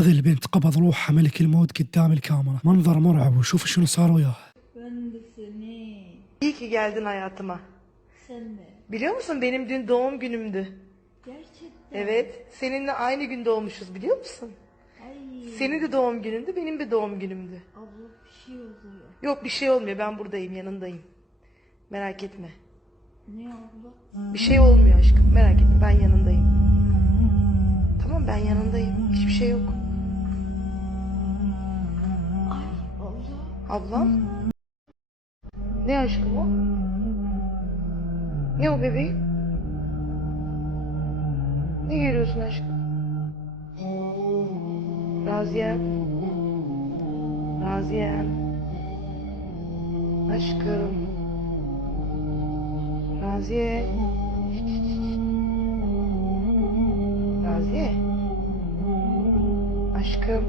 هذه البنت قبض روحها ملك الموت قدام الكاميرا، منظر مرعب وشوف شنو صار وياه. Ben de seni. İyi ki geldin hayatıma. Sen de. Biliyor musun benim dün doğum günümdü. Gerçekten. Evet, seninle aynı gün doğmuşuz biliyor musun? Ay. Senin de doğum günündü, benim de doğum günümdü. Abla bir şey oluyor. Yok bir şey olmuyor, ben buradayım, yanındayım. Merak etme. Ne abla? Bir şey olmuyor aşkım, merak etme, ben yanındayım. Tamam, ben yanındayım, hiçbir şey yok. Ay abla. Ablam? Ne aşkım o? Ne o bebeğim? Ne görüyorsun aşkım? Raziyem. Raziyem. Aşkım. Raziye. Raziye. Aşkım.